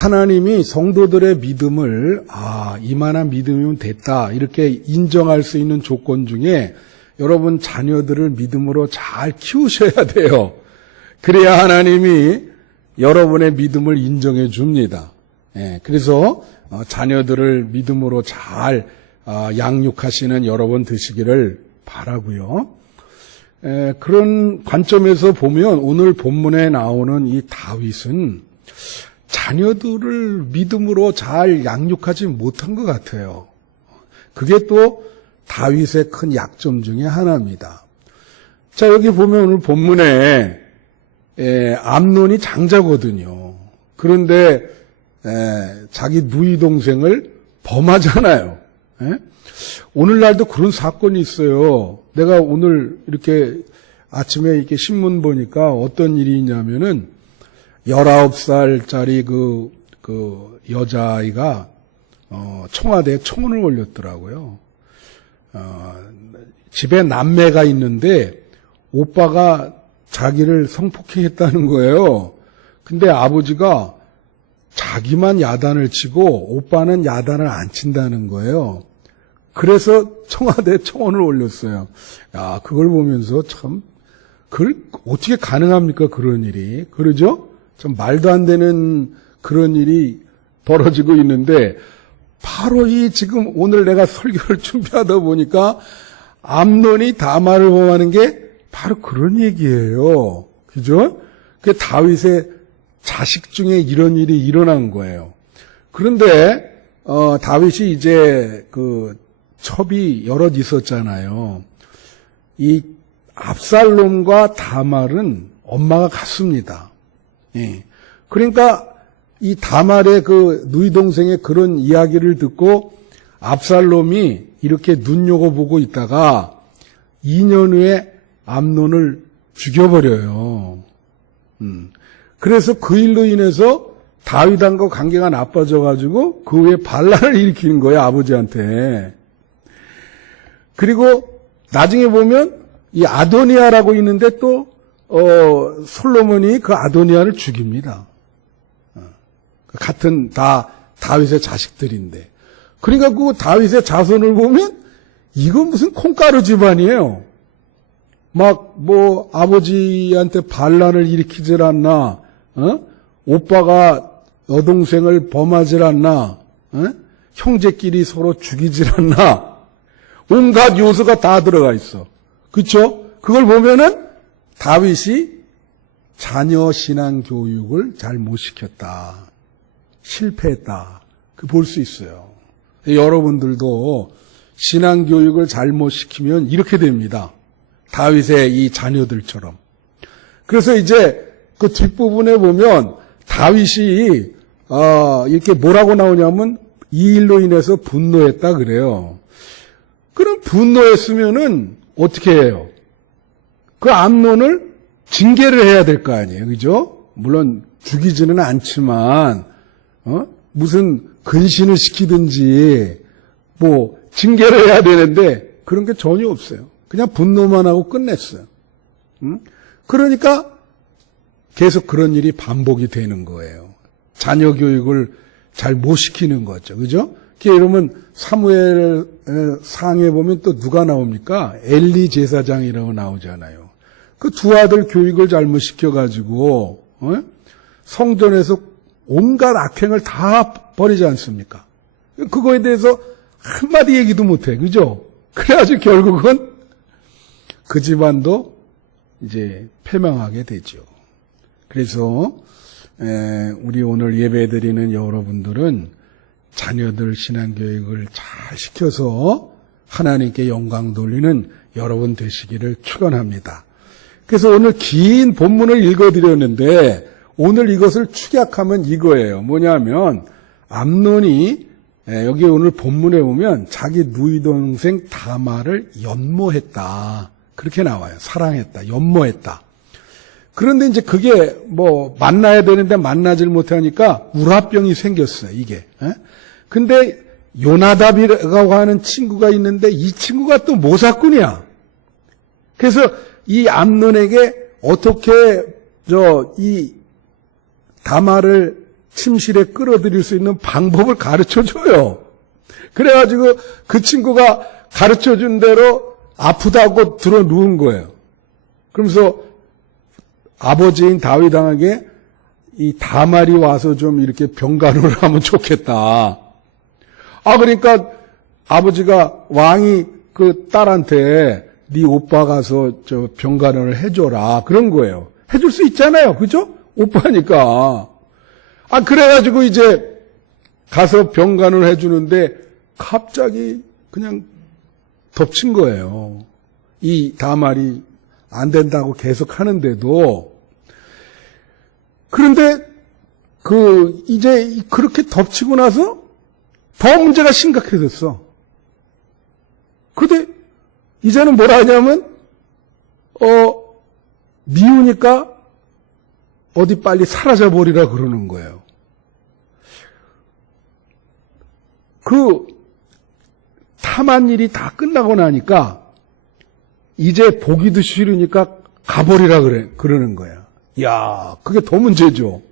하나님이 성도들의 믿음을 이만한 믿음이면 됐다 이렇게 인정할 수 있는 조건 중에 여러분 자녀들을 믿음으로 잘 키우셔야 돼요. 그래야 하나님이 여러분의 믿음을 인정해 줍니다. 그래서 자녀들을 믿음으로 잘 양육하시는 여러분 되시기를 바라고요. 그런 관점에서 보면 오늘 본문에 나오는 이 다윗은 자녀들을 믿음으로 잘 양육하지 못한 것 같아요. 그게 또 다윗의 큰 약점 중에 하나입니다. 자, 여기 보면 오늘 본문에 암논이 장자거든요. 그런데 자기 누이 동생을 범하잖아요. 오늘날도 그런 사건이 있어요. 내가 오늘 이렇게 아침에 이렇게 신문 보니까 어떤 일이 있냐면은 19살짜리 그 여자아이가 청와대에 청혼을 올렸더라고요. 집에 남매가 있는데 오빠가 자기를 성폭행했다는 거예요. 근데 아버지가 자기만 야단을 치고 오빠는 야단을 안 친다는 거예요. 그래서 청와대에 청혼을 올렸어요. 야, 그걸 보면서 참, 그걸 어떻게 가능합니까? 그런 일이. 그러죠? 참 말도 안 되는 그런 일이 벌어지고 있는데, 바로 이 지금 오늘 내가 설교를 준비하다 보니까 암논이 다말을 범하는 게 바로 그런 얘기예요. 그죠? 그 다윗의 자식 중에 이런 일이 일어난 거예요. 그런데, 다윗이 이제 첩이 여럿 있었잖아요. 이 압살롬과 다말은 엄마가 같습니다. 예. 그러니까 이 다말의 그 누이 동생의 그런 이야기를 듣고 압살롬이 이렇게 눈여겨보고 있다가 2년 후에 암논을 죽여버려요. 그래서 그 일로 인해서 다윗과 관계가 나빠져가지고 그 후에 반란을 일으키는 거예요, 아버지한테. 그리고 나중에 보면 이 아도니아라고 있는데 또 솔로몬이 그 아도니아를 죽입니다. 같은 다 다윗의 자식들인데. 그러니까 그 다윗의 자손을 보면 이건 무슨 콩가루 집안이에요. 막 뭐 아버지한테 반란을 일으키질 않나, 오빠가 여동생을 범하질 않나, 형제끼리 서로 죽이질 않나. 온갖 요소가 다 들어가 있어. 그렇죠? 그걸 보면은 다윗이 자녀 신앙 교육을 잘 못 시켰다. 실패했다. 그 볼 수 있어요. 여러분들도 신앙 교육을 잘못 시키면 이렇게 됩니다. 다윗의 이 자녀들처럼. 그래서 이제 그 뒷부분에 보면 다윗이 이렇게 뭐라고 나오냐면 이 일로 인해서 분노했다 그래요. 그럼 분노했으면은 어떻게 해요? 그 암논을 징계를 해야 될 거 아니에요. 그죠? 물론 죽이지는 않지만 무슨 근신을 시키든지 뭐 징계를 해야 되는데 그런 게 전혀 없어요. 그냥 분노만 하고 끝냈어요. 그러니까 계속 그런 일이 반복이 되는 거예요. 자녀 교육을 잘 못 시키는 거죠. 그죠? 이러면 사무엘 상에 보면 또 누가 나옵니까? 엘리 제사장이라고 나오잖아요. 그 두 아들 교육을 잘못 시켜가지고 성전에서 온갖 악행을 다 벌이지 않습니까? 그거에 대해서 한마디 얘기도 못해. 그죠? 그래가지고 결국은 그 집안도 이제 패망하게 되죠. 그래서 우리 오늘 예배드리는 여러분들은 자녀들 신앙교육을 잘 시켜서 하나님께 영광 돌리는 여러분 되시기를 축원합니다. 그래서 오늘 긴 본문을 읽어드렸는데 오늘 이것을 축약하면 이거예요. 뭐냐면 암논이 여기 오늘 본문에 보면 자기 누이 동생 다말을 연모했다. 그렇게 나와요. 사랑했다. 연모했다. 그런데 이제 그게 뭐 만나야 되는데 만나질 못하니까 우라병이 생겼어요. 이게. 근데 요나답이라고 하는 친구가 있는데 이 친구가 또 모사꾼이야. 그래서 이 암논에게 어떻게 이 다말을 침실에 끌어들일 수 있는 방법을 가르쳐 줘요. 그래가지고 그 친구가 가르쳐 준 대로 아프다고 들어 누운 거예요. 그러면서 아버지인 다윗왕에게 이 다말이 와서 좀 이렇게 병간호를 하면 좋겠다. 그러니까 아버지가 왕이 그 딸한테 네 오빠 가서 저 병간호를 해줘라. 그런 거예요. 해줄 수 있잖아요. 그죠? 오빠니까. 그래가지고 이제 가서 병간호를 해주는데 갑자기 그냥 덮친 거예요. 이 다말이 안 된다고 계속 하는데도. 그런데 이제 그렇게 덮치고 나서 더 문제가 심각해졌어. 근데 이제는 뭐라 하냐면, 미우니까 어디 빨리 사라져버리라 그러는 거예요. 탐한 일이 다 끝나고 나니까 이제 보기도 싫으니까 가버리라 그러는 거야. 이야, 그게 더 문제죠.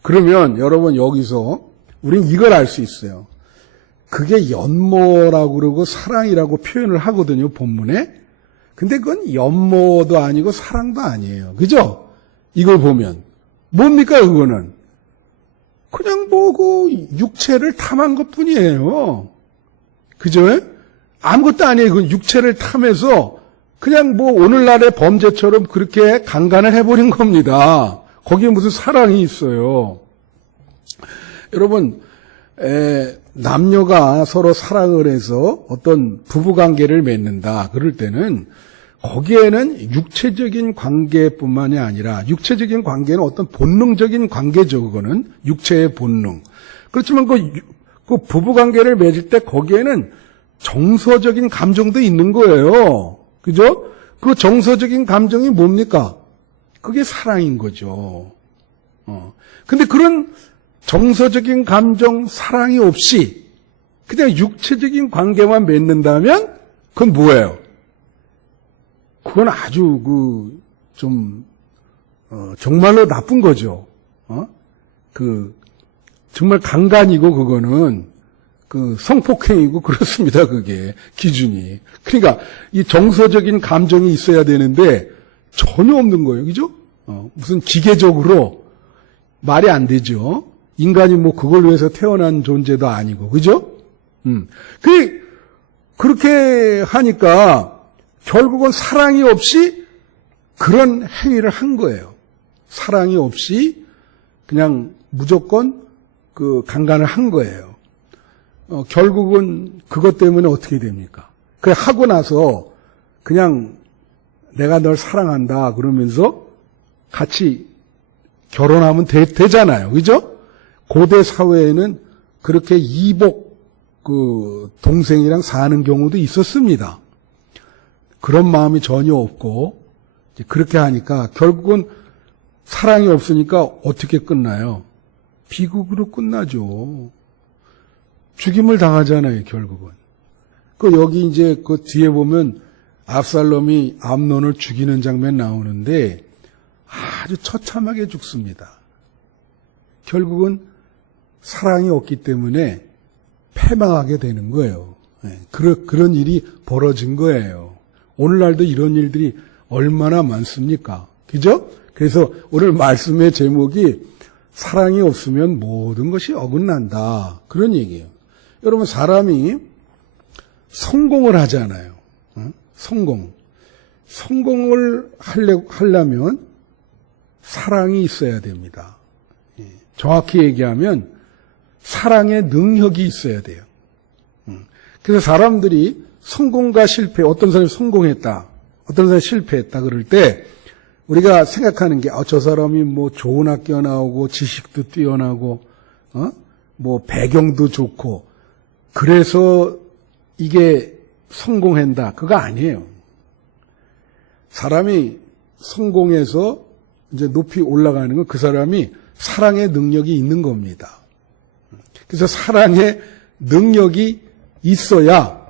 그러면 여러분 여기서 우린 이걸 알 수 있어요. 그게 연모라고 그러고 사랑이라고 표현을 하거든요, 본문에. 근데 그건 연모도 아니고 사랑도 아니에요. 그죠? 이걸 보면. 뭡니까, 그거는? 그냥 육체를 탐한 것 뿐이에요. 그죠? 아무것도 아니에요. 그 육체를 탐해서 그냥 오늘날의 범죄처럼 그렇게 강간을 해버린 겁니다. 거기에 무슨 사랑이 있어요. 여러분, 남녀가 서로 사랑을 해서 어떤 부부관계를 맺는다. 그럴 때는 거기에는 육체적인 관계뿐만이 아니라 육체적인 관계는 어떤 본능적인 관계죠. 그거는 육체의 본능. 그렇지만 그 부부관계를 맺을 때 거기에는 정서적인 감정도 있는 거예요. 그죠? 그 정서적인 감정이 뭡니까? 그게 사랑인 거죠. 근데 그런 정서적인 감정, 사랑이 없이 그냥 육체적인 관계만 맺는다면 그건 뭐예요? 그건 아주 정말로 나쁜 거죠. 정말 강간이고 그거는 성폭행이고 그렇습니다. 그게 기준이. 그러니까 이 정서적인 감정이 있어야 되는데 전혀 없는 거예요. 그죠? 무슨 기계적으로 말이 안 되죠. 인간이 그걸 위해서 태어난 존재도 아니고. 그죠? 그렇게 하니까 결국은 사랑이 없이 그런 행위를 한 거예요. 사랑이 없이 그냥 무조건 강간을 한 거예요. 결국은 그것 때문에 어떻게 됩니까? 하고 나서 그냥 내가 널 사랑한다 그러면서 같이 결혼하면 되잖아요. 그죠? 고대 사회에는 그렇게 이복 동생이랑 사는 경우도 있었습니다. 그런 마음이 전혀 없고 이제 그렇게 하니까 결국은 사랑이 없으니까 어떻게 끝나요? 비극으로 끝나죠. 죽임을 당하잖아요, 결국은. 여기 이제 뒤에 보면 압살롬이 암논을 죽이는 장면 나오는데 아주 처참하게 죽습니다. 결국은 사랑이 없기 때문에 패망하게 되는 거예요. 그런 일이 벌어진 거예요. 오늘날도 이런 일들이 얼마나 많습니까? 그죠? 그래서 오늘 말씀의 제목이 사랑이 없으면 모든 것이 어긋난다. 그런 얘기예요. 여러분, 사람이 성공을 하잖아요. 성공을 하려면 사랑이 있어야 됩니다. 정확히 얘기하면 사랑의 능력이 있어야 돼요. 그래서 사람들이 성공과 실패, 어떤 사람이 성공했다, 어떤 사람이 실패했다 그럴 때 우리가 생각하는 게 저 사람이 좋은 학교 나오고 지식도 뛰어나고 배경도 좋고 그래서 이게 성공한다. 그거 아니에요. 사람이 성공해서 이제 높이 올라가는 건 그 사람이 사랑의 능력이 있는 겁니다. 그래서 사랑의 능력이 있어야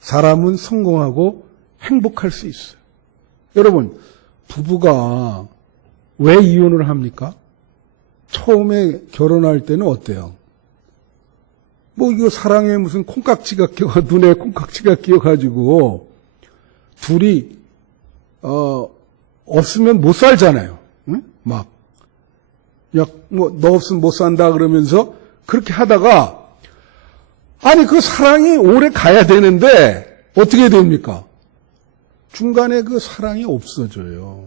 사람은 성공하고 행복할 수 있어요. 여러분, 부부가 왜 이혼을 합니까? 처음에 결혼할 때는 어때요? 뭐 이거 사랑에 무슨 콩깍지가 눈에 콩깍지가 끼어가지고 둘이 없으면 못 살잖아요. 응? 막 야, 뭐 너 없으면 못 산다 그러면서 그렇게 하다가 아니 그 사랑이 오래 가야 되는데 어떻게 됩니까? 중간에 그 사랑이 없어져요.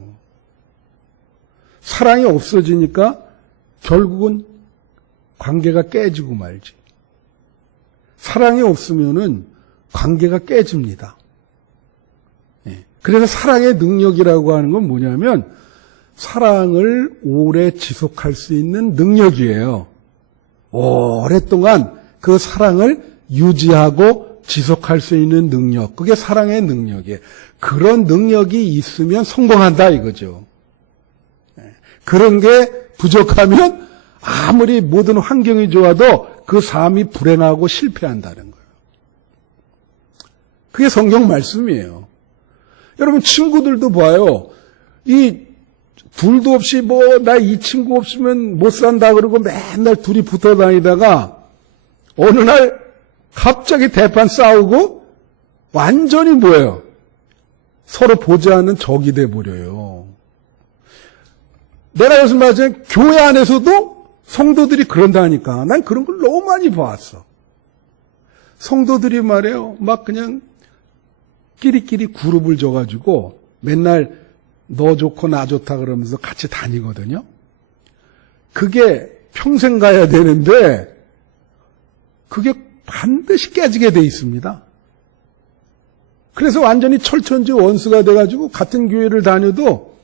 사랑이 없어지니까 결국은 관계가 깨지고 말지. 사랑이 없으면은 관계가 깨집니다. 예. 그래서 사랑의 능력이라고 하는 건 뭐냐면 사랑을 오래 지속할 수 있는 능력이에요. 오랫동안 그 사랑을 유지하고 지속할 수 있는 능력. 그게 사랑의 능력이에요. 그런 능력이 있으면 성공한다 이거죠. 그런 게 부족하면 아무리 모든 환경이 좋아도 그 삶이 불행하고 실패한다는 거예요. 그게 성경 말씀이에요. 여러분 친구들도 봐요. 이 둘도 없이 뭐 나 이 친구 없으면 못 산다 그러고 맨날 둘이 붙어 다니다가 어느 날 갑자기 대판 싸우고 완전히 뭐예요? 서로 보지 않는 적이 돼버려요. 내가 요즘 말하자면 교회 안에서도 성도들이 그런다니까. 난 그런 걸 너무 많이 봤어. 성도들이 말이에요. 막 그냥 끼리끼리 그룹을 져가지고 맨날 너 좋고 나 좋다 그러면서 같이 다니거든요. 그게 평생 가야 되는데 그게 반드시 깨지게 돼 있습니다. 그래서 완전히 철천지 원수가 돼가지고 같은 교회를 다녀도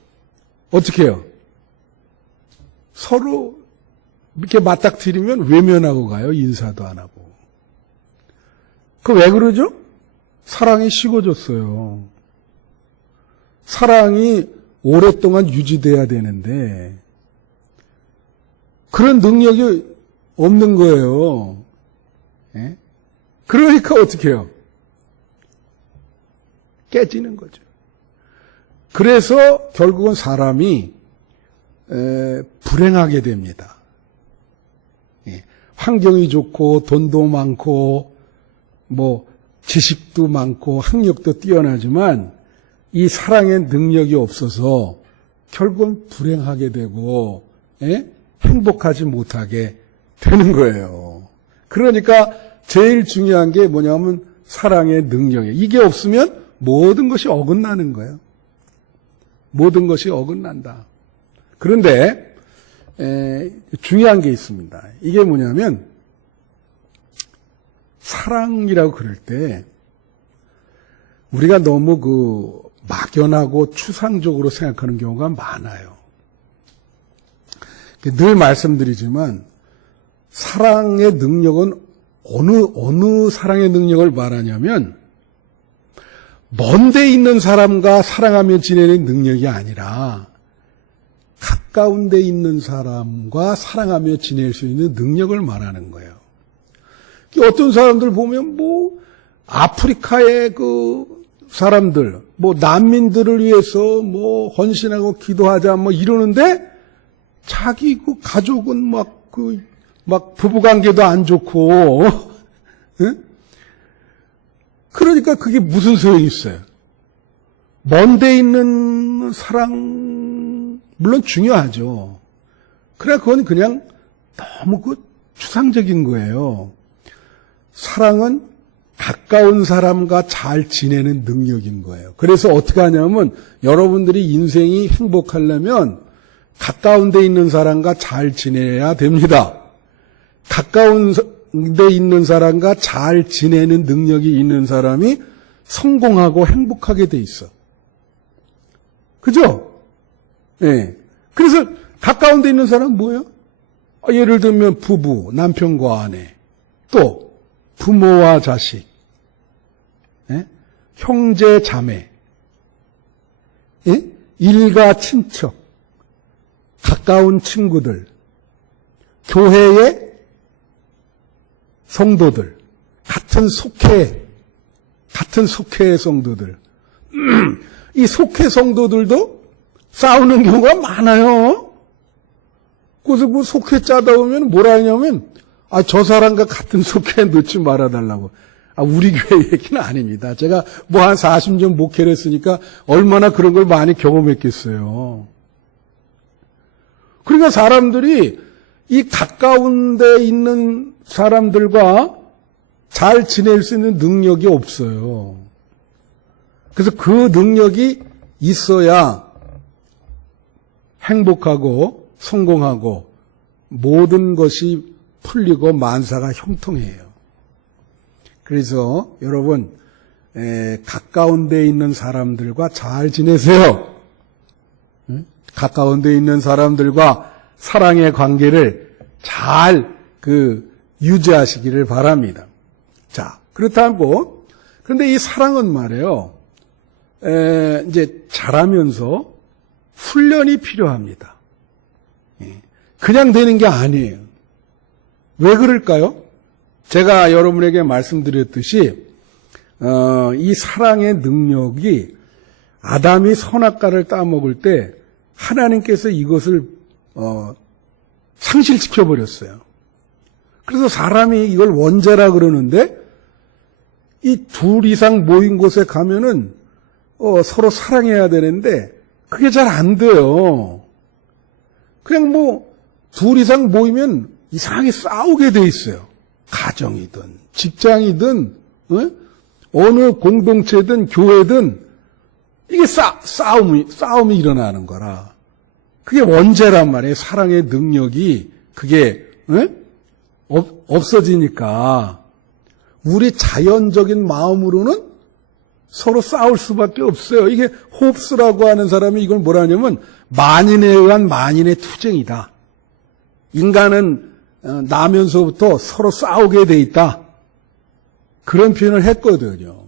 어떻게 해요? 서로 이렇게 맞닥뜨리면 외면하고 가요. 인사도 안 하고. 그 왜 그러죠? 사랑이 식어졌어요. 사랑이 오랫동안 유지돼야 되는데 그런 능력이 없는 거예요. 예? 그러니까 어떻게 해요? 깨지는 거죠. 그래서 결국은 사람이 불행하게 됩니다. 예. 환경이 좋고 돈도 많고 뭐 지식도 많고 학력도 뛰어나지만 이 사랑의 능력이 없어서 결국은 불행하게 되고 행복하지 못하게 되는 거예요. 그러니까 제일 중요한 게 뭐냐면 사랑의 능력이에요. 이게 없으면 모든 것이 어긋나는 거예요. 모든 것이 어긋난다. 그런데 중요한 게 있습니다. 이게 뭐냐면 사랑이라고 그럴 때 우리가 너무 막연하고 추상적으로 생각하는 경우가 많아요. 늘 말씀드리지만 사랑의 능력은 어느 사랑의 능력을 말하냐면 먼 데 있는 사람과 사랑하며 지내는 능력이 아니라 가까운 데 있는 사람과 사랑하며 지낼 수 있는 능력을 말하는 거예요. 어떤 사람들 보면 뭐 아프리카의 그 사람들, 뭐 난민들을 위해서 뭐 헌신하고 기도하자 뭐 이러는데 자기 그 가족은 막 부부관계도 안 좋고, 응? 그러니까 그게 무슨 소용이 있어요? 먼 데 있는 사랑, 물론 중요하죠. 그러나 그건 그냥 너무 추상적인 거예요. 사랑은 가까운 사람과 잘 지내는 능력인 거예요. 그래서 어떻게 하냐면 여러분들이 인생이 행복하려면 가까운 데 있는 사람과 잘 지내야 됩니다. 가까운 데 있는 사람과 잘 지내는 능력이 있는 사람이 성공하고 행복하게 돼 있어. 그죠? 예. 그래서 가까운 데 있는 사람은 뭐예요? 예를 들면 부부, 남편과 아내, 또 부모와 자식, 예? 형제, 자매, 예? 일가, 친척, 가까운 친구들, 교회의 성도들, 같은 속회의 성도들. 이 속회 성도들도 싸우는 경우가 많아요. 그래서 뭐 속회 짜다 보면 뭐라 하냐면, 저 사람과 같은 속회에 넣지 말아달라고. 우리 교회 얘기는 아닙니다. 제가 뭐 한 40년 목회를 했으니까 얼마나 그런 걸 많이 경험했겠어요. 그러니까 사람들이 이 가까운 데 있는 사람들과 잘 지낼 수 있는 능력이 없어요. 그래서 그 능력이 있어야 행복하고 성공하고 모든 것이 풀리고 만사가 형통해요. 그래서 여러분 가까운 데 있는 사람들과 잘 지내세요. 가까운 데 있는 사람들과 사랑의 관계를 잘 유지하시기를 바랍니다. 자, 그렇다고 그런데 이 사랑은 말이에요. 이제 자라면서 훈련이 필요합니다. 그냥 되는 게 아니에요. 왜 그럴까요? 제가 여러분에게 말씀드렸듯이 이 사랑의 능력이 아담이 선악과를 따먹을 때 하나님께서 이것을 상실시켜 버렸어요. 그래서 사람이 이걸 원죄라 그러는데 이 둘 이상 모인 곳에 가면은 서로 사랑해야 되는데 그게 잘 안 돼요. 그냥 뭐 둘 이상 모이면 이상하게 싸우게 돼 있어요. 가정이든 직장이든 어느 공동체든 교회든 이게 싸움이 일어나는 거라. 그게 원죄란 말이에요. 사랑의 능력이 그게 없어지니까 우리 자연적인 마음으로는 서로 싸울 수밖에 없어요. 이게 홉스라고 하는 사람이 이걸 뭐라 하냐면 만인에 의한 만인의 투쟁이다. 인간은 나면서부터 서로 싸우게 돼 있다. 그런 표현을 했거든요.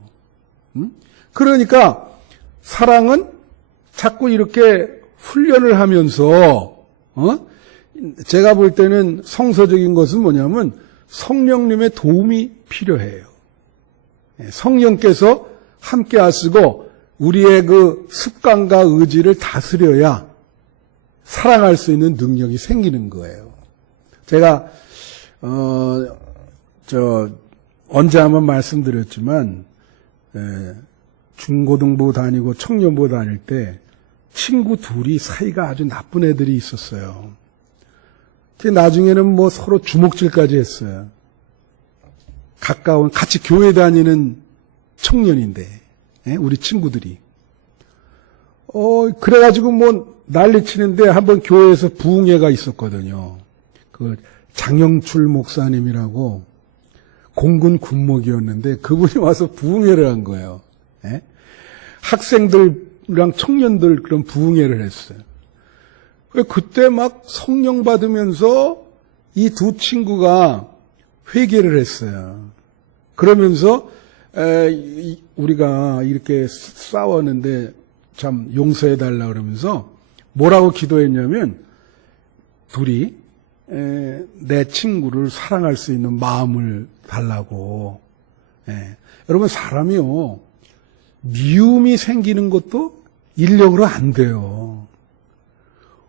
그러니까 사랑은 자꾸 이렇게 훈련을 하면서 제가 볼 때는 성서적인 것은 뭐냐면 성령님의 도움이 필요해요. 성령께서 함께 하시고 우리의 그 습관과 의지를 다스려야 사랑할 수 있는 능력이 생기는 거예요. 제가 언제 한번 말씀드렸지만 중고등부 다니고 청년부 다닐 때 친구 둘이 사이가 아주 나쁜 애들이 있었어요. 나중에는 뭐 서로 주먹질까지 했어요. 가까운 같이 교회 다니는 청년인데 우리 친구들이 그래가지고 뭐 난리치는데 한번 교회에서 부흥회가 있었거든요. 그 장영출 목사님이라고 공군 군목이었는데 그분이 와서 부흥회를 한 거예요. 학생들이랑 청년들 그런 부흥회를 했어요. 그때 막 성령 받으면서 이 두 친구가 회개를 했어요. 그러면서 우리가 이렇게 싸웠는데 참 용서해달라 그러면서 뭐라고 기도했냐면 둘이 내 친구를 사랑할 수 있는 마음을 달라고. 여러분 사람이요 미움이 생기는 것도 인력으로 안 돼요.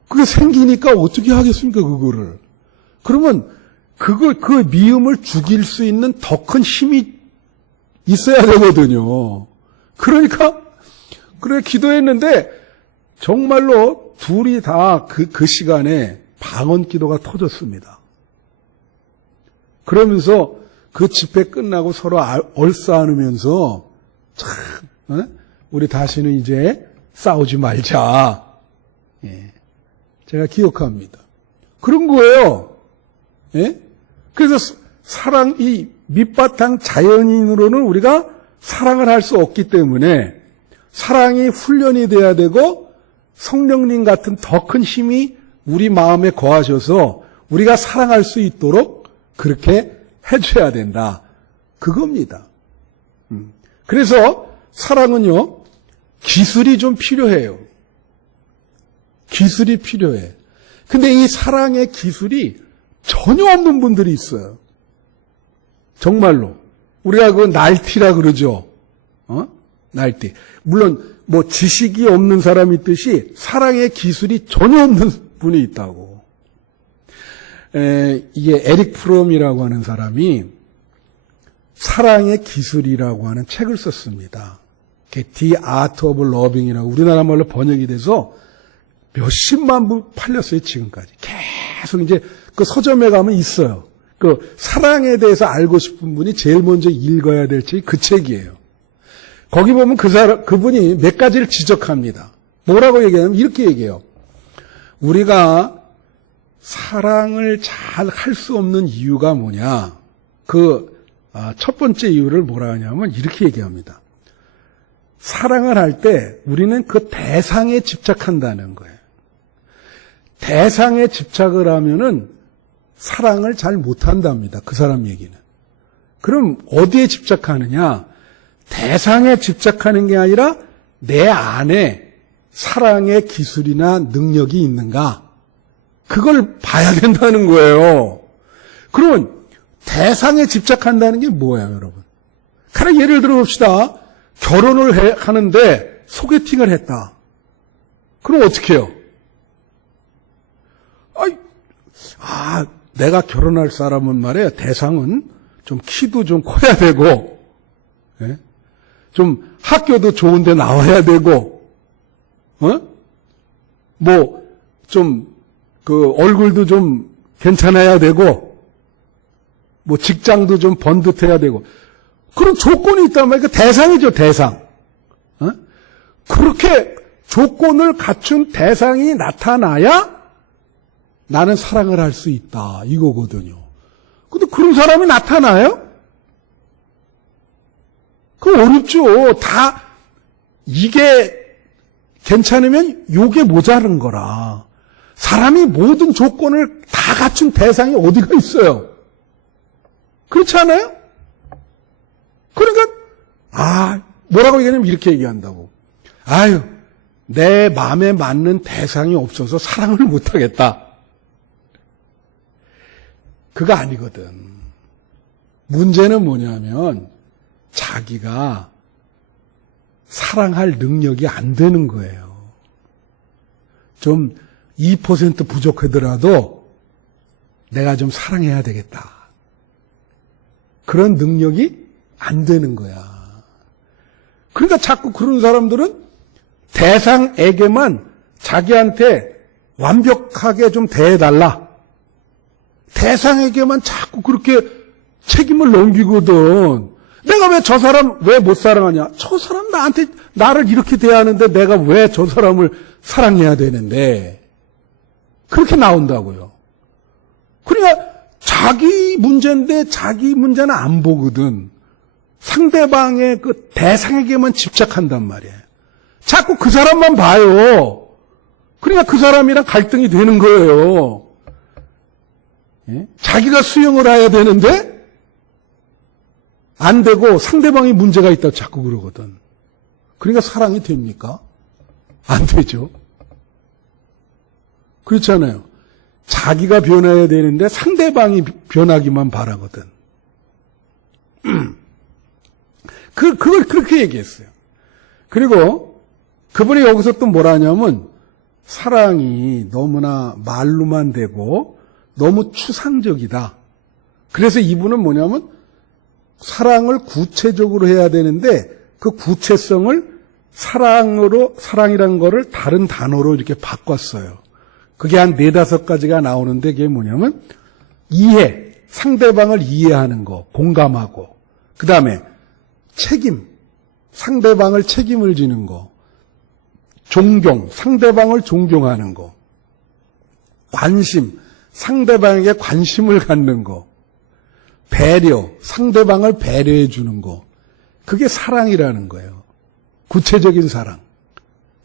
그게 생기니까 어떻게 하겠습니까 그거를. 그러면 그 미움을 죽일 수 있는 더 큰 힘이 있어야 되거든요. 그러니까 그래 기도했는데 정말로 둘이 다 그 시간에 방언 기도가 터졌습니다. 그러면서 그 집회 끝나고 서로 얼싸안으면서 참 우리 다시는 이제 싸우지 말자. 제가 기억합니다. 그런 거예요. 그래서 사랑, 이 밑바탕 자연인으로는 우리가 사랑을 할 수 없기 때문에 사랑이 훈련이 돼야 되고 성령님 같은 더 큰 힘이 우리 마음에 거하셔서 우리가 사랑할 수 있도록 그렇게 해줘야 된다. 그겁니다. 그래서 사랑은요, 기술이 좀 필요해요. 기술이 필요해. 근데 이 사랑의 기술이 전혀 없는 분들이 있어요. 정말로. 우리가 그 날티라 그러죠. 날티. 물론 뭐 지식이 없는 사람이 있듯이 사랑의 기술이 전혀 없는 분이 있다고. 이게 에릭 프롬이라고 하는 사람이 사랑의 기술이라고 하는 책을 썼습니다. The Art of Loving이라고 우리나라 말로 번역이 돼서 몇십만 부 팔렸어요, 지금까지. 계속 이제 그 서점에 가면 있어요. 그 사랑에 대해서 알고 싶은 분이 제일 먼저 읽어야 될 책이 그 책이에요. 거기 보면 그분이 몇 가지를 지적합니다. 뭐라고 얘기하냐면 이렇게 얘기해요. 우리가 사랑을 잘 할 수 없는 이유가 뭐냐. 첫 번째 이유를 뭐라 하냐면 이렇게 얘기합니다. 사랑을 할 때 우리는 그 대상에 집착한다는 거예요. 대상에 집착을 하면은 사랑을 잘 못한답니다. 그 사람 얘기는. 그럼 어디에 집착하느냐? 대상에 집착하는 게 아니라 내 안에 사랑의 기술이나 능력이 있는가? 그걸 봐야 된다는 거예요. 그러면 대상에 집착한다는 게 뭐예요, 여러분? 그냥 예를 들어 봅시다. 결혼을 하는데 소개팅을 했다. 그럼 어떻게 해요? 내가 결혼할 사람은 말이에요. 대상은 좀 키도 좀 커야 되고, 예? 좀 학교도 좋은 데 나와야 되고, 얼굴도 좀 괜찮아야 되고, 직장도 좀 번듯해야 되고, 그런 조건이 있단 말이에요. 대상이죠, 대상. 그렇게 조건을 갖춘 대상이 나타나야 나는 사랑을 할 수 있다. 이거거든요. 근데 그런 사람이 나타나요? 그거 어렵죠. 이게 괜찮으면 요게 모자른 거라. 사람이 모든 조건을 다 갖춘 대상이 어디가 있어요? 그렇지 않아요? 그러니까, 뭐라고 얘기하냐면 이렇게 얘기한다고. 내 마음에 맞는 대상이 없어서 사랑을 못하겠다. 그거 아니거든. 문제는 뭐냐면 자기가 사랑할 능력이 안 되는 거예요. 좀 2% 부족하더라도 내가 좀 사랑해야 되겠다. 그런 능력이 안 되는 거야. 그러니까 자꾸 그런 사람들은 대상에게만 자기한테 완벽하게 좀 대해달라. 대상에게만 자꾸 그렇게 책임을 넘기거든. 내가 왜 저 사람 왜 못 사랑하냐? 저 사람 나를 이렇게 대하는데 내가 왜 저 사람을 사랑해야 되는데? 그렇게 나온다고요. 그러니까 자기 문제인데 자기 문제는 안 보거든. 상대방의 그 대상에게만 집착한단 말이에요. 자꾸 그 사람만 봐요. 그러니까 그 사람이랑 갈등이 되는 거예요. 예? 자기가 수용을 해야 되는데 안 되고 상대방이 문제가 있다고 자꾸 그러거든. 그러니까 사랑이 됩니까? 안 되죠. 그렇잖아요. 자기가 변해야 되는데 상대방이 변하기만 바라거든. 그걸 그렇게 얘기했어요. 그리고 그분이 여기서 또 뭐라 하냐면 사랑이 너무나 말로만 되고 너무 추상적이다. 그래서 이분은 뭐냐면 사랑을 구체적으로 해야 되는데 그 구체성을 사랑이라는 거를 다른 단어로 이렇게 바꿨어요. 그게 한 4-5가지가 나오는데 그게 뭐냐면 이해, 상대방을 이해하는 거, 공감하고, 그 다음에 책임, 상대방을 책임을 지는 거, 존경, 상대방을 존경하는 거, 관심, 상대방에게 관심을 갖는 거, 배려, 상대방을 배려해 주는 거, 그게 사랑이라는 거예요. 구체적인 사랑.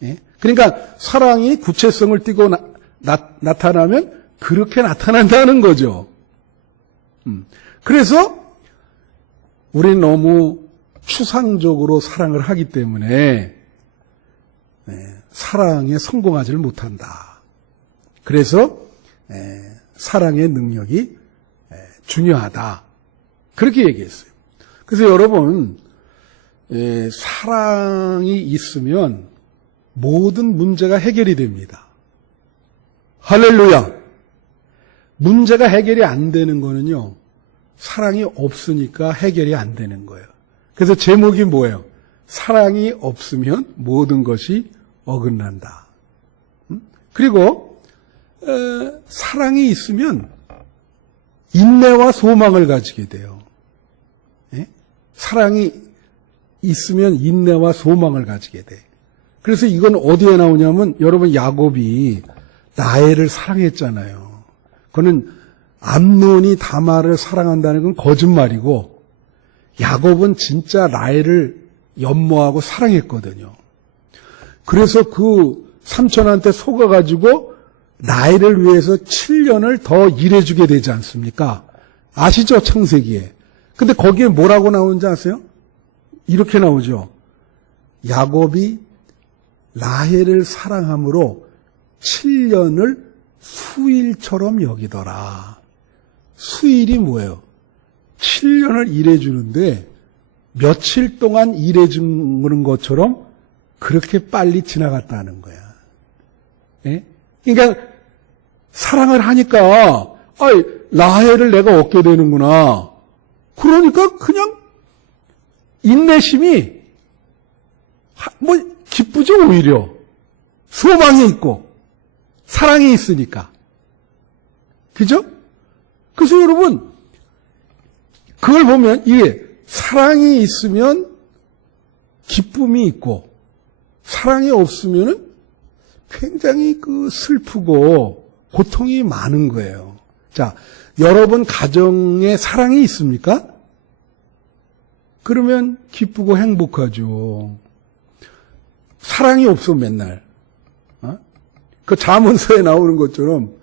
예? 그러니까 사랑이 구체성을 띠고 나타나면 그렇게 나타난다는 거죠. 그래서 우리는 너무 추상적으로 사랑을 하기 때문에 사랑에 성공하지를 못한다. 그래서 사랑의 능력이 중요하다. 그렇게 얘기했어요. 그래서 여러분, 사랑이 있으면 모든 문제가 해결이 됩니다. 할렐루야. 문제가 해결이 안 되는 거는요, 사랑이 없으니까 해결이 안 되는 거예요. 그래서 제목이 뭐예요? 사랑이 없으면 모든 것이 어긋난다. 그리고 사랑이 있으면 인내와 소망을 가지게 돼요. 예? 사랑이 있으면 인내와 소망을 가지게 돼. 그래서 이건 어디에 나오냐면 여러분 야곱이 라헬을 사랑했잖아요. 그거는 암논이 다말을 사랑한다는 건 거짓말이고 야곱은 진짜 라헬을 연모하고 사랑했거든요. 그래서 그 삼촌한테 속아가지고 라헬을 위해서 7년을 더 일해주게 되지 않습니까? 아시죠? 창세기에. 근데 거기에 뭐라고 나오는지 아세요? 이렇게 나오죠. 야곱이 라헬을 사랑함으로 7년을 수일처럼 여기더라. 수일이 뭐예요? 7년을 일해주는데 며칠 동안 일해주는 것처럼 그렇게 빨리 지나갔다는 거야. 예? 그러니까 사랑을 하니까 라헬을 내가 얻게 되는구나. 그러니까 그냥 인내심이 기쁘죠 오히려. 소망이 있고 사랑이 있으니까. 그죠? 그래서 여러분 그걸 보면 이게 사랑이 있으면 기쁨이 있고 사랑이 없으면은 굉장히 슬프고 고통이 많은 거예요. 자, 여러분 가정에 사랑이 있습니까? 그러면 기쁘고 행복하죠. 사랑이 없어 맨날. 그 잠언서에 나오는 것처럼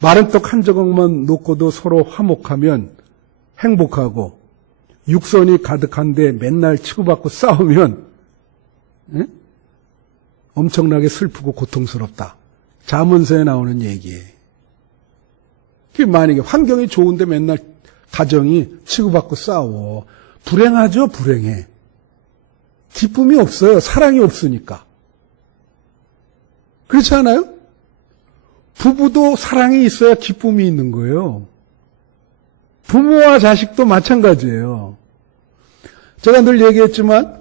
마른 떡 한 조각만 놓고도 서로 화목하면 행복하고 육선이 가득한데 맨날 치고받고 싸우면 엄청나게 슬프고 고통스럽다. 잠언서에 나오는 얘기예요. 만약에 환경이 좋은데 맨날 가정이 치고받고 싸워. 불행하죠, 불행해. 기쁨이 없어요. 사랑이 없으니까. 그렇지 않아요? 부부도 사랑이 있어야 기쁨이 있는 거예요. 부모와 자식도 마찬가지예요. 제가 늘 얘기했지만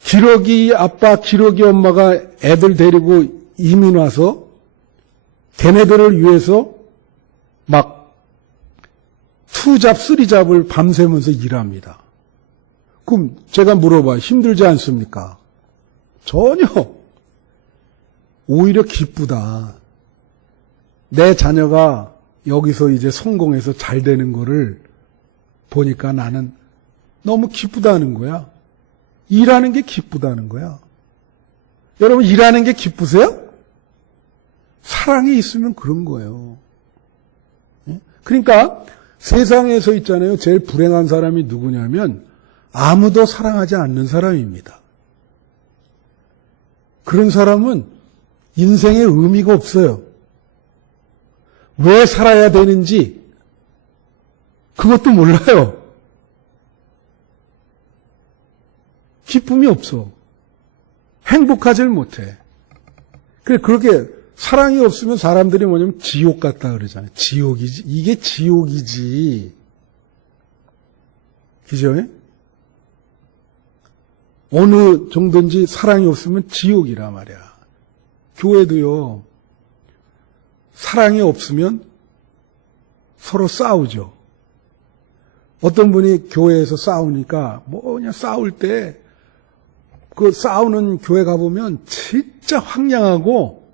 기러기 아빠, 기러기 엄마가 애들 데리고 이민 와서 걔네들을 위해서 막 투잡, 쓰리잡을 밤새면서 일합니다. 그럼 제가 물어봐요. 힘들지 않습니까? 전혀. 오히려 기쁘다. 내 자녀가 여기서 이제 성공해서 잘 되는 거를 보니까 나는 너무 기쁘다는 거야. 일하는 게 기쁘다는 거야. 여러분 일하는 게 기쁘세요? 사랑이 있으면 그런 거예요. 그러니까 세상에서 있잖아요. 제일 불행한 사람이 누구냐면 아무도 사랑하지 않는 사람입니다. 그런 사람은 인생에 의미가 없어요. 왜 살아야 되는지 그것도 몰라요. 기쁨이 없어. 행복하질 못해. 그렇게 사랑이 없으면 사람들이 뭐냐면 지옥 같다 그러잖아요. 지옥이지. 이게 지옥이지. 그죠? 어느 정도인지 사랑이 없으면 지옥이라 말이야. 교회도요. 사랑이 없으면 서로 싸우죠. 어떤 분이 교회에서 싸우니까 그냥 싸울 때 그 싸우는 교회 가보면 진짜 황량하고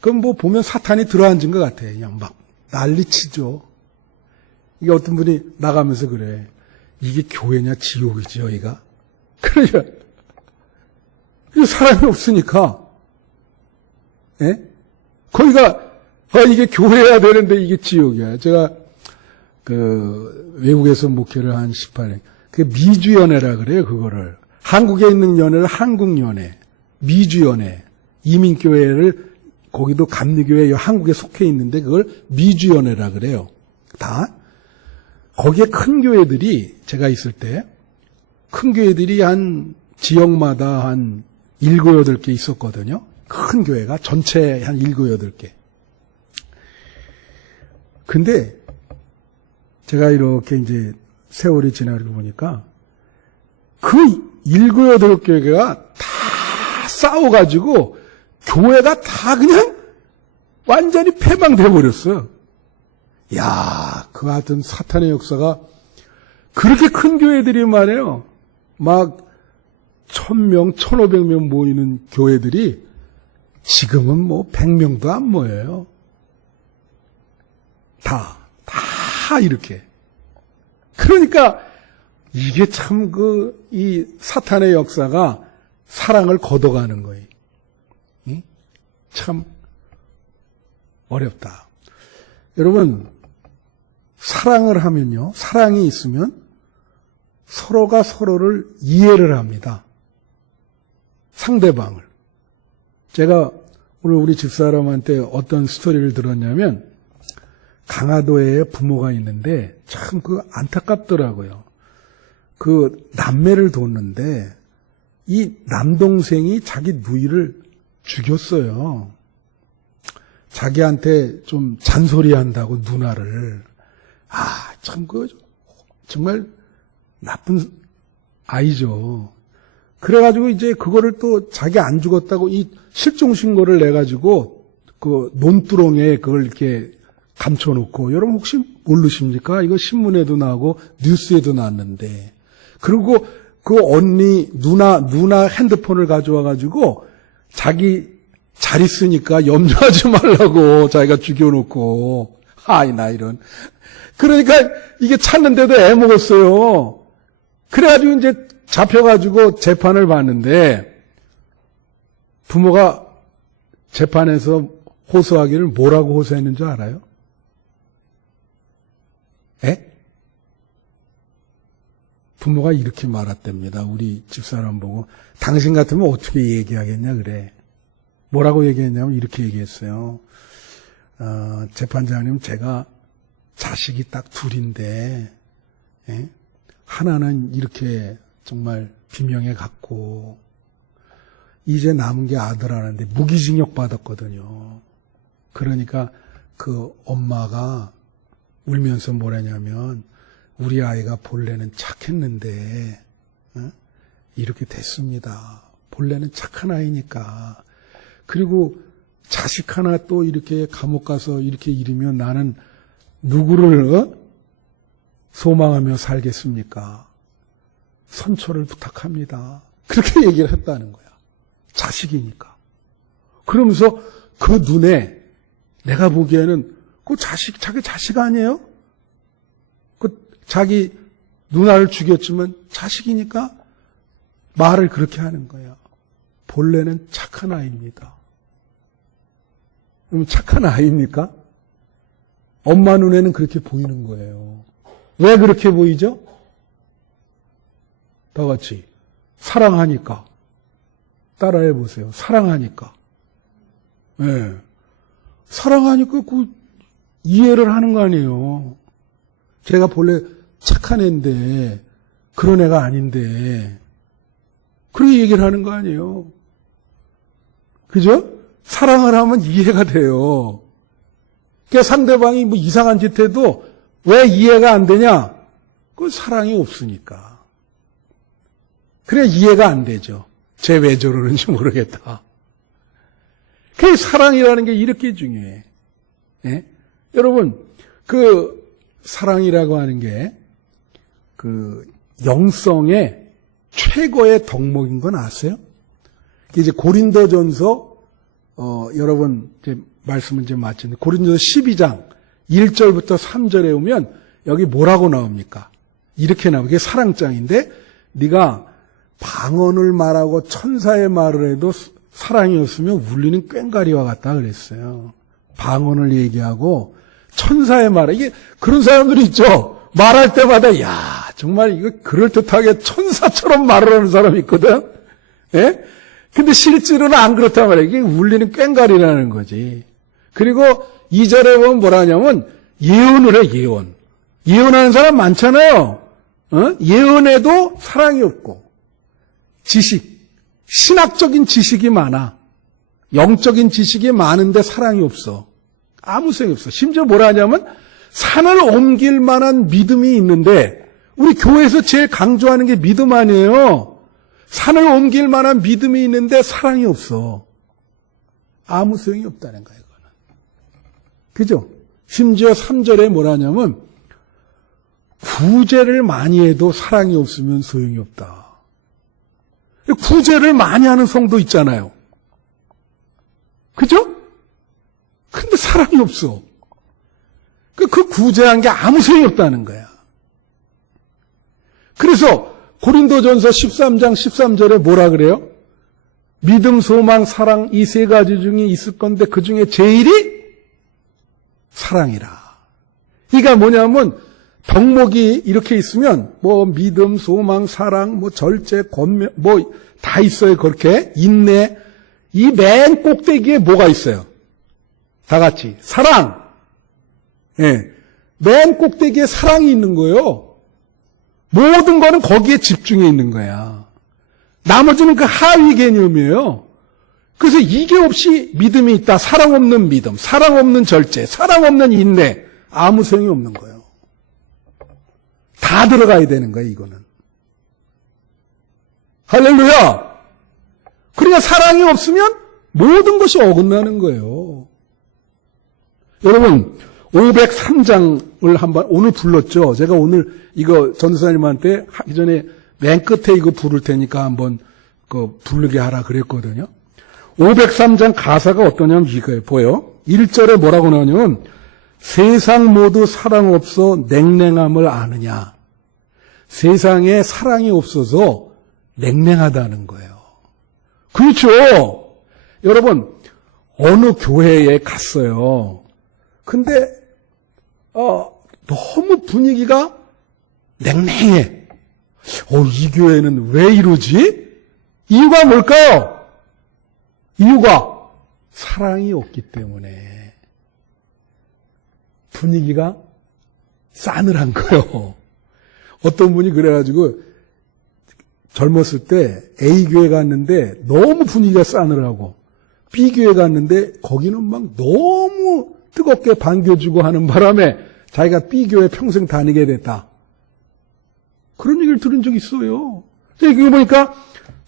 그럼 보면 사탄이 들어앉은 것 같아. 그냥 막 난리치죠. 이게 어떤 분이 나가면서 그래. 이게 교회냐 지옥이지 여기가. 그러니까 사람이 없으니까 예? 거기가 이게 교회여야 되는데 이게 지옥이야. 제가 외국에서 목회를 한 18년. 그게 미주연애라 그래요. 그거를 한국에 있는 연애를 한국연애, 미주연애, 이민교회를 거기도 감리교회 한국에 속해 있는데 그걸 미주연애라 그래요. 다 거기에 큰 교회들이 제가 있을 때 큰 교회들이 한 지역마다 한 7, 8개 있었거든요. 큰 교회가 전체 한 7, 8개. 근데 제가 이렇게 이제 세월이 지나고 보니까 그 7, 8개가 다 싸워가지고 교회가 다 그냥 완전히 폐방돼 버렸어요. 야, 그 같은 사탄의 역사가 그렇게 큰 교회들이 말이에요. 막 1000명, 1500명 모이는 교회들이 지금은 뭐 100명도 안 모여요. 다 이렇게. 그러니까 이게 참 이 사탄의 역사가 사랑을 걷어가는 거예요. 참 어렵다. 여러분, 사랑을 하면요, 사랑이 있으면 서로가 서로를 이해를 합니다. 상대방을. 제가 오늘 우리 집사람한테 어떤 스토리를 들었냐면, 강화도에 부모가 있는데 참 안타깝더라고요. 그 남매를 뒀는데 이 남동생이 자기 누이를 죽였어요. 자기한테 좀 잔소리한다고 누나를. 참 정말 나쁜 아이죠. 그래가지고 이제 그거를 또 자기 안 죽었다고 이 실종신고를 내가지고 그 논두렁에 그걸 이렇게 감춰놓고, 여러분 혹시 모르십니까? 이거 신문에도 나오고 뉴스에도 나왔는데. 그리고 그 언니, 누나 핸드폰을 가져와가지고 자기 잘 있으니까 염려하지 말라고 자기가 죽여놓고. 나 이런. 그러니까 이게 찾는데도 애먹었어요. 그래가지고 이제 잡혀가지고 재판을 받는데, 부모가 재판에서 호소하기를 뭐라고 호소했는 줄 알아요? 부모가 이렇게 말했답니다. 우리 집사람 보고. 당신 같으면 어떻게 얘기하겠냐 그래. 뭐라고 얘기했냐면 이렇게 얘기했어요. 재판장님, 제가 자식이 딱 둘인데, 하나는 이렇게 정말 비명에 갔고, 이제 남은 게 아들 하나인데 무기징역 받았거든요. 그러니까 그 엄마가 울면서 뭐라냐면, 우리 아이가 본래는 착했는데 이렇게 됐습니다. 본래는 착한 아이니까. 그리고 자식 하나 또 이렇게 감옥 가서 이렇게 잃으면 나는 누구를 소망하며 살겠습니까? 선처를 부탁합니다. 그렇게 얘기를 했다는 거야. 자식이니까. 그러면서 그 눈에 내가 보기에는 그 자기 자식 아니에요? 자기 누나를 죽였지만 자식이니까 말을 그렇게 하는 거야. 본래는 착한 아이입니다. 그럼 착한 아이입니까? 엄마 눈에는 그렇게 보이는 거예요. 왜 그렇게 보이죠? 다 같이 사랑하니까. 따라해 보세요. 사랑하니까. 네. 사랑하니까 이해를 하는 거 아니에요. 제가 본래 착한 애인데 그런 애가 아닌데 그렇게 얘기를 하는 거 아니에요. 그죠? 사랑을 하면 이해가 돼요. 그러니까 상대방이 뭐 이상한 짓 해도 왜 이해가 안 되냐? 그 사랑이 없으니까. 그래 이해가 안 되죠. 쟤 왜 저러는지 모르겠다. 그 사랑이라는 게 이렇게 중요해. 예? 여러분, 사랑이라고 하는 게 영성의 최고의 덕목인 건 아세요? 이제 고린도전서 여러분 이제 말씀은 이제 마치는데 고린도전서 12장 1절부터 3절에 오면 여기 뭐라고 나옵니까? 이렇게 나오고 이게 사랑장인데 네가 방언을 말하고 천사의 말을 해도 사랑이 없으면 울리는 꽹과리와 같다 그랬어요. 방언을 얘기하고 천사의 말, 이게 그런 사람들이 있죠. 말할 때마다 야 정말 이거 그럴듯하게 천사처럼 말을 하는 사람이 있거든. 예? 근데 실제로는 안 그렇단 말이에요. 이게 울리는 꽹과리라는 거지. 그리고 2절에 보면 뭐라 하냐면 예언을 해, 예언. 예언하는 사람 많잖아요. 예언에도 사랑이 없고 지식, 신학적인 지식이 많아. 영적인 지식이 많은데 사랑이 없어. 아무 소용이 없어. 심지어 뭐라 하냐면 산을 옮길 만한 믿음이 있는데 우리 교회에서 제일 강조하는 게 믿음 아니에요. 산을 옮길 만한 믿음이 있는데 사랑이 없어. 아무 소용이 없다는 거예요. 이거는. 그죠? 심지어 3절에 뭐라 하냐면 구제를 많이 해도 사랑이 없으면 소용이 없다. 구제를 많이 하는 성도 있잖아요. 그죠? 근데 사랑이 없어. 그 구제한 게 아무 소용이 없다는 거야. 그래서 고린도전서 13장 13절에 뭐라 그래요? 믿음, 소망, 사랑 이 세 가지 중에 있을 건데 그 중에 제일이 사랑이라. 그러니까 뭐냐면 덕목이 이렇게 있으면 뭐 믿음, 소망, 사랑, 뭐 절제, 권면 뭐 다 있어요. 그렇게 인내. 이 맨 꼭대기에 뭐가 있어요? 다 같이 사랑. 예. 맨 꼭대기에 사랑이 있는 거예요. 모든 거는 거기에 집중해 있는 거야. 나머지는 그 하위 개념이에요. 그래서 이게 없이 믿음이 있다. 사랑 없는 믿음, 사랑 없는 절제, 사랑 없는 인내. 아무 소용이 없는 거예요. 다 들어가야 되는 거예요, 이거는. 할렐루야! 그러니까 사랑이 없으면 모든 것이 어긋나는 거예요. 여러분, 503장을 한번 오늘 불렀죠. 제가 오늘 이거 전도사님한테 하기 전에 맨 끝에 이거 부를 테니까 한번 그 부르게 하라 그랬거든요. 503장 가사가 어떠냐면 이거예요. 보여? 1절에 뭐라고 나오냐면 세상 모두 사랑 없어 냉랭함을 아느냐. 세상에 사랑이 없어서 냉랭하다는 거예요. 그렇죠. 여러분 어느 교회에 갔어요. 근데 너무 분위기가 냉랭해. 이 교회는 왜 이러지? 이유가 뭘까요? 이유가 사랑이 없기 때문에 분위기가 싸늘한 거예요. 어떤 분이 그래가지고 젊었을 때 A 교회 갔는데 너무 분위기가 싸늘하고 B 교회 갔는데 거기는 막 너무 뜨겁게 반겨주고 하는 바람에 자기가 B 교회 평생 다니게 됐다. 그런 얘기를 들은 적이 있어요. 여기 보니까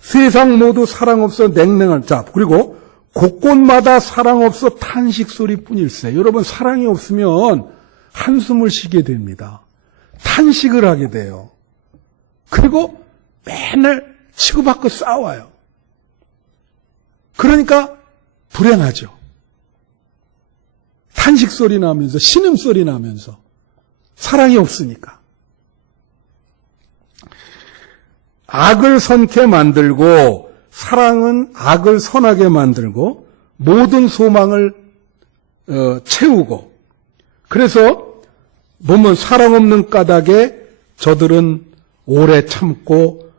세상 모두 사랑 없어 냉랭한 자 그리고 곳곳마다 사랑 없어 탄식 소리뿐일세. 여러분 사랑이 없으면 한숨을 쉬게 됩니다. 탄식을 하게 돼요. 그리고 맨날 치고받고 싸워요. 그러니까 불행하죠. 탄식 소리 나면서 신음 소리 나면서 사랑이 없으니까. 악을 선케 만들고 사랑은 악을 선하게 만들고 모든 소망을 채우고 그래서 보면 사랑 없는 까닭에 저들은 오래 참고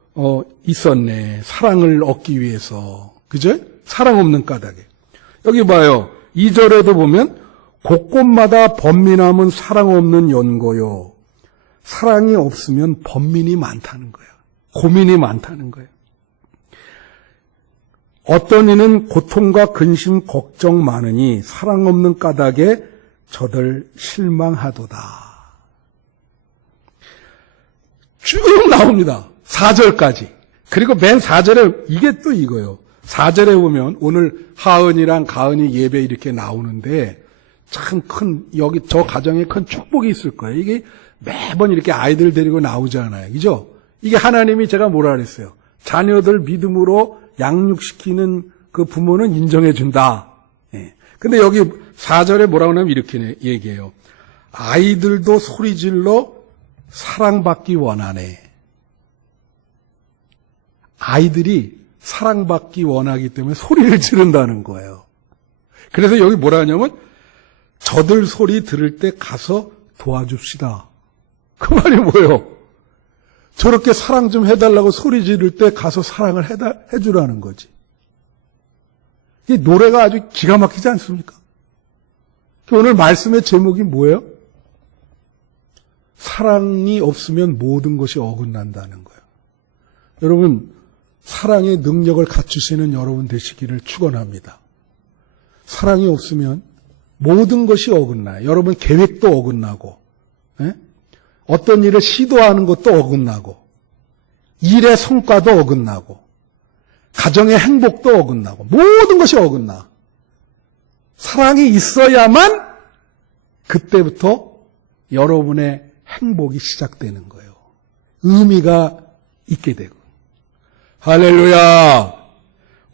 있었네. 사랑을 얻기 위해서. 그죠? 사랑 없는 까닭에. 여기 봐요. 2절에도 보면 곳곳마다 번민함은 사랑 없는 연고요. 사랑이 없으면 번민이 많다는 거예요. 고민이 많다는 거예요. 어떤 이는 고통과 근심, 걱정 많으니 사랑 없는 까닭에 저들 실망하도다. 쭉 나옵니다. 4절까지. 그리고 맨 4절에 이게 또 이거예요. 4절에 보면 오늘 하은이랑 가은이 예배 이렇게 나오는데 참 큰 여기 저 가정에 큰 축복이 있을 거예요. 이게 매번 이렇게 아이들 데리고 나오잖아요. 그죠? 이게 하나님이 제가 뭐라 그랬어요? 자녀들 믿음으로 양육시키는 그 부모는 인정해 준다. 예. 근데 여기 4절에 뭐라고 하냐면 이렇게 얘기해요. 아이들도 소리질러 사랑받기 원하네. 아이들이 사랑받기 원하기 때문에 소리를 지른다는 거예요. 그래서 여기 뭐라 하냐면 저들 소리 들을 때 가서 도와줍시다. 그 말이 뭐예요? 저렇게 사랑 좀 해달라고 소리 지를 때 가서 사랑을 해주라는 거지. 이 노래가 아주 기가 막히지 않습니까? 오늘 말씀의 제목이 뭐예요? 사랑이 없으면 모든 것이 어긋난다는 거예요. 여러분, 사랑의 능력을 갖추시는 여러분 되시기를 축원합니다. 사랑이 없으면 모든 것이 어긋나요. 여러분 계획도 어긋나고, 예? 어떤 일을 시도하는 것도 어긋나고, 일의 성과도 어긋나고, 가정의 행복도 어긋나고, 모든 것이 어긋나. 사랑이 있어야만 그때부터 여러분의 행복이 시작되는 거예요. 의미가 있게 되고. 할렐루야!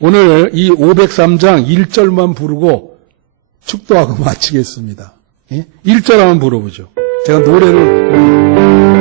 오늘 이 503장 1절만 부르고 축도하고 마치겠습니다. 예? 1절 한번 부르보죠. 제가 노래를